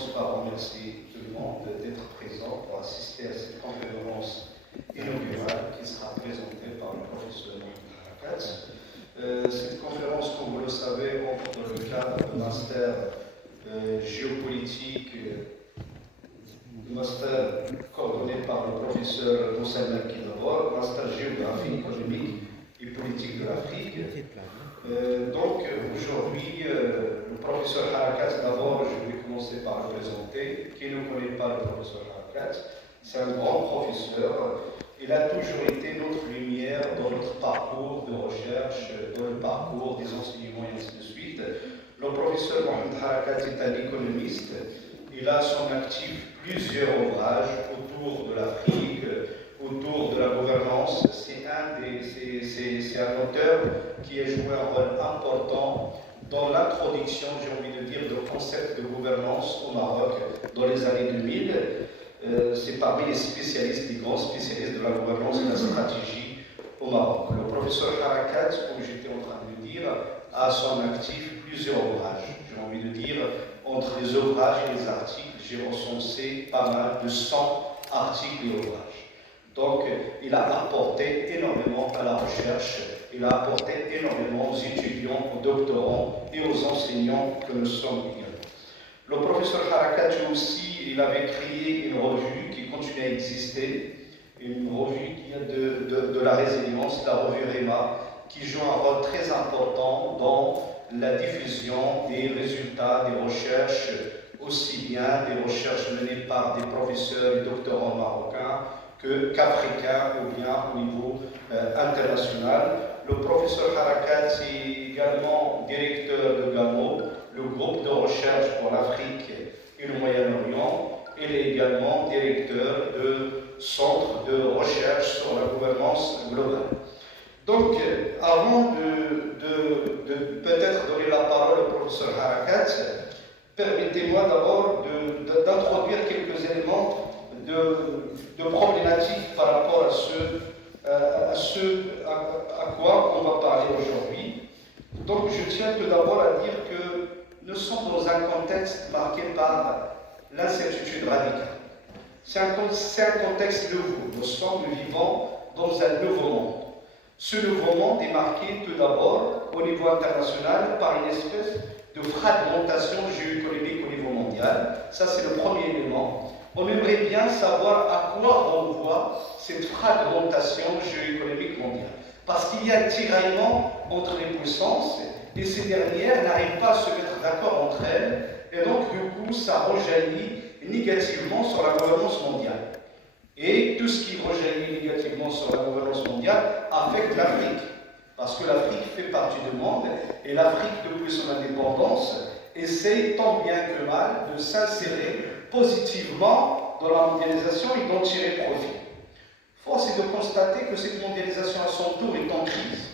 commence par remercier tout le monde d'être présent pour assister à cette conférence inaugurale qui sera présentée par le professeur Harakat. Cette conférence, comme vous le savez, entre dans le cadre de master géopolitique, master coordonné par le professeur Moussa Maki d'abord, master géographie, économique et politique de l'Afrique. Donc aujourd'hui, le professeur Harakat, d'abord je vais commencer par le présenter. Qui ne connaît pas le professeur Harakat, c'est un grand professeur. Il a toujours été notre lumière dans notre parcours de recherche, dans le parcours des enseignements et ainsi de suite. Le professeur Mohamed Harakat est un économiste. Il a à son actif plusieurs ouvrages autour de l'Afrique, autour de la gouvernance. C'est un auteur qui a joué un rôle important dans l'introduction, j'ai envie de dire, du concept de gouvernance au Maroc dans les années 2000. C'est parmi les spécialistes, les grands spécialistes de la gouvernance et de la stratégie au Maroc. Le professeur Harakat, comme j'étais en train de le dire, a à son actif plusieurs ouvrages. J'ai envie de dire, entre les ouvrages et les articles, j'ai recensé pas mal de 100 articles et ouvrages. Donc, il a apporté énormément à la recherche, il a apporté énormément aux étudiants, aux doctorants et aux enseignants que nous sommes également. Le professeur Harakat aussi, il avait créé une revue qui continue à exister, une revue qui a de la résilience, la revue REMA, qui joue un rôle très important dans la diffusion des résultats des recherches, aussi bien des recherches menées par des professeurs et doctorants marocains qu'africains ou bien au niveau international. Le professeur Harakat est également directeur de GAMO, le groupe de recherche pour l'Afrique et le Moyen-Orient. Il est également directeur de centre de recherche sur la gouvernance globale. Donc, avant de peut-être donner la parole au professeur Harakat, permettez-moi d'abord d'introduire quelques éléments de problématiques par rapport à quoi on va parler aujourd'hui. Donc, je tiens tout d'abord à dire que nous sommes dans un contexte marqué par l'incertitude radicale. C'est un contexte nouveau. Nous vivons dans un nouveau monde. Ce nouveau monde est marqué tout d'abord au niveau international par une espèce de fragmentation géoéconomique au niveau mondial. Ça, c'est le premier élément. On aimerait bien savoir à quoi renvoie cette fragmentation géoéconomique mondiale. Parce qu'il y a un tiraillement entre les puissances et ces dernières n'arrivent pas à se mettre d'accord entre elles. Et donc, du coup, ça rejaillit négativement sur la gouvernance mondiale. Et tout ce qui rejaillit négativement sur la gouvernance mondiale affecte l'Afrique. Parce que l'Afrique fait partie du monde et l'Afrique, depuis son indépendance, essaye tant bien que mal de s'insérer positivement dans la mondialisation et d'en tirer profit. Force est de constater que cette mondialisation à son tour est en crise.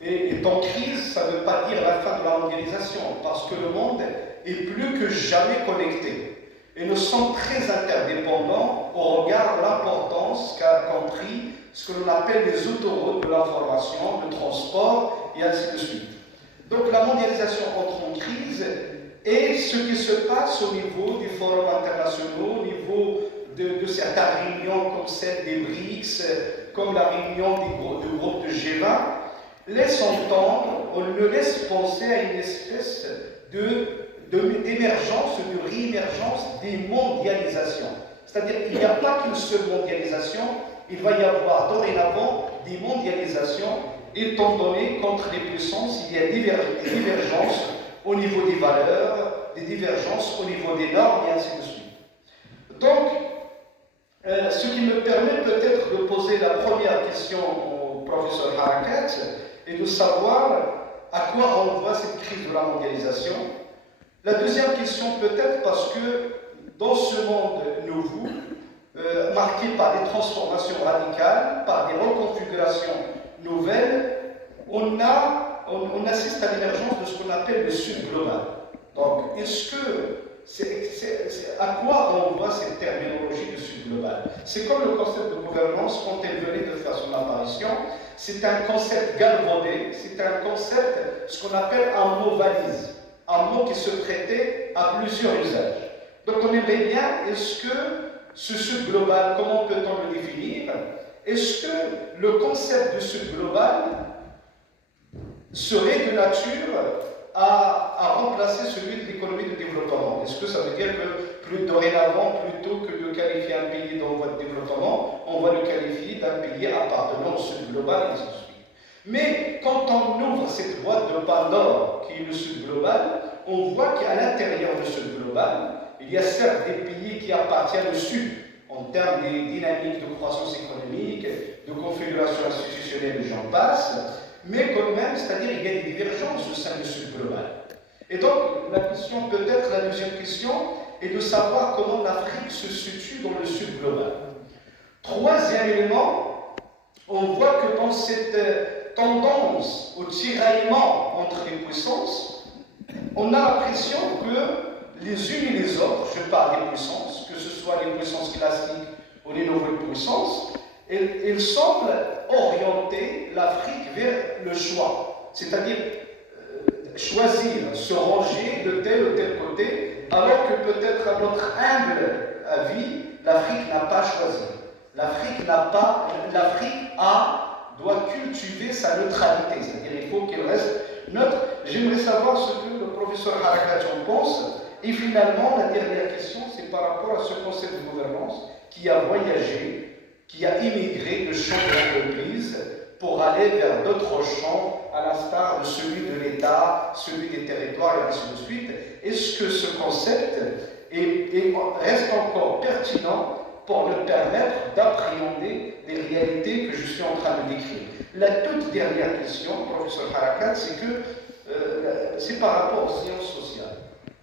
Et en crise, ça ne veut pas dire la fin de la mondialisation, parce que le monde est plus que jamais connecté. Et nous sommes très interdépendants au regard de l'importance qu'a compris ce que l'on appelle les autoroutes de l'information, le transport et ainsi de suite. Donc la mondialisation entre en crise et ce qui se passe au niveau des forums internationaux, au niveau de certaines réunions comme celle des BRICS, comme la réunion du groupe de G20, laisse entendre, on le laisse penser à une espèce d'émergence, de réémergence des mondialisations. C'est-à-dire qu'il n'y a pas qu'une seule mondialisation, il va y avoir dorénavant des mondialisations, étant donné qu'entre les puissances, il y a des divergences au niveau des valeurs, des divergences au niveau des normes, et ainsi de suite. Donc, ce qui me permet peut-être de poser la première question au professeur Harakat est de savoir à quoi renvoie cette crise de la mondialisation. La deuxième question peut-être parce que dans ce monde nouveau, marqué par des transformations radicales, par des reconfigurations nouvelles, on assiste à l'émergence de ce qu'on appelle le Sud global. Donc, à quoi renvoie cette terminologie de Sud global? C'est comme le concept de gouvernance quand elle venait de faire son apparition. C'est un concept galvaudé, c'est un concept, ce qu'on appelle un mot valise. Un mot qui se prêtait à plusieurs usages. Donc on aimerait bien, est-ce que ce sud global, comment peut-on le définir? Est-ce que le concept de sud global serait de nature à remplacer celui de l'économie de développement? Est-ce que ça veut dire que plus dorénavant, plutôt que de qualifier un pays dans voie de développement, on va le qualifier d'un pays appartenant au sud global, et ainsi de suite? Mais quand on ouvre cette boîte de Pandore, qui est le sud global, on voit qu'à l'intérieur du sud global, il y a certes des pays qui appartiennent au sud, en termes des dynamiques de croissance économique, de configuration institutionnelle, et j'en passe, mais quand même, c'est-à-dire il y a des divergences au sein du sud global. Et donc, la question, peut-être la deuxième question, est de savoir comment l'Afrique se situe dans le sud global. Troisième élément, on voit que dans cette tendance au tiraillement entre les puissances, on a l'impression que les unes et les autres, je parle des puissances, que ce soit les puissances classiques ou les nouvelles puissances, elles semblent orienter l'Afrique vers le choix, c'est-à-dire choisir, se ranger de tel ou tel côté, alors que peut-être à notre humble avis, l'Afrique n'a pas choisi. L'Afrique doit cultiver sa neutralité, c'est-à-dire il faut qu'elle reste neutre. J'aimerais savoir ce que le professeur Harakat en pense. Et finalement, la dernière question, c'est par rapport à ce concept de gouvernance qui a voyagé, qui a immigré le champ de l'entreprise pour aller vers d'autres champs, à l'instar de celui de l'État, celui des territoires et ainsi de suite. Est-ce que ce concept reste encore pertinent pour nous permettre d'appréhender les réalités que je suis en train de décrire? La toute dernière question, professeur Harakat, c'est que c'est par rapport aux sciences sociales.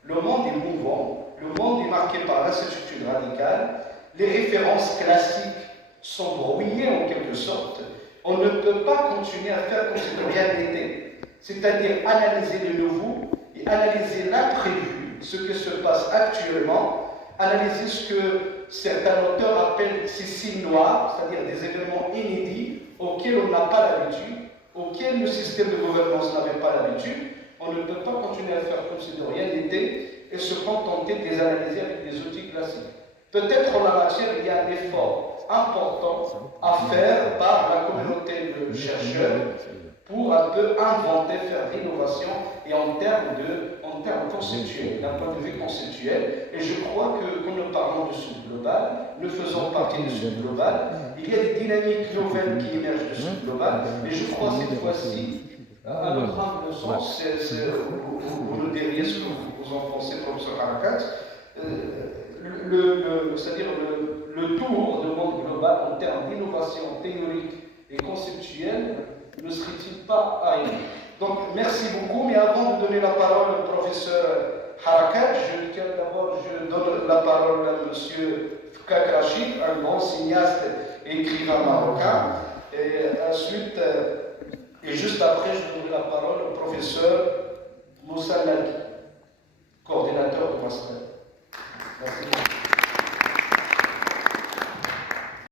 Le monde est mouvant, le monde est marqué par l'incertitude radicale, les références classiques sont brouillées en quelque sorte. On ne peut pas continuer à faire comme si de rien n'était, c'est-à-dire analyser le nouveau et analyser l'imprévu, ce qui se passe actuellement, analyser ce que certains auteurs appellent ces signes noirs, c'est-à-dire des événements inédits auxquels on n'a pas l'habitude, auxquels le système de gouvernance n'avait pas l'habitude. On ne peut pas continuer à faire comme si de rien n'était et se contenter de les analyser avec des outils classiques. Peut-être en la matière, il y a un effort important à faire par la communauté de chercheurs pour un peu inventer, faire de l'innovation et en termes conceptuels, d'un point de vue conceptuel. Et je crois que quand nous parlons du sud global, nous faisons partie du sud global. Il y a des dynamiques nouvelles qui émergent du sud global. Et je crois cette fois-ci, à notre humble sens, vous nous diriez ce que vous en pensez, professeur Harakat, c'est-à-dire le tour du monde global en termes d'innovation théorique et conceptuelle ne serait-il pas arrivé? Donc, merci beaucoup, mais avant de donner la parole au professeur Harakat, je donne la parole à M. Fkak Rachid, un grand cinéaste et écrivain marocain, et ensuite, et juste après, je donnerai la parole au professeur Moussa Laki, coordinateur de Master.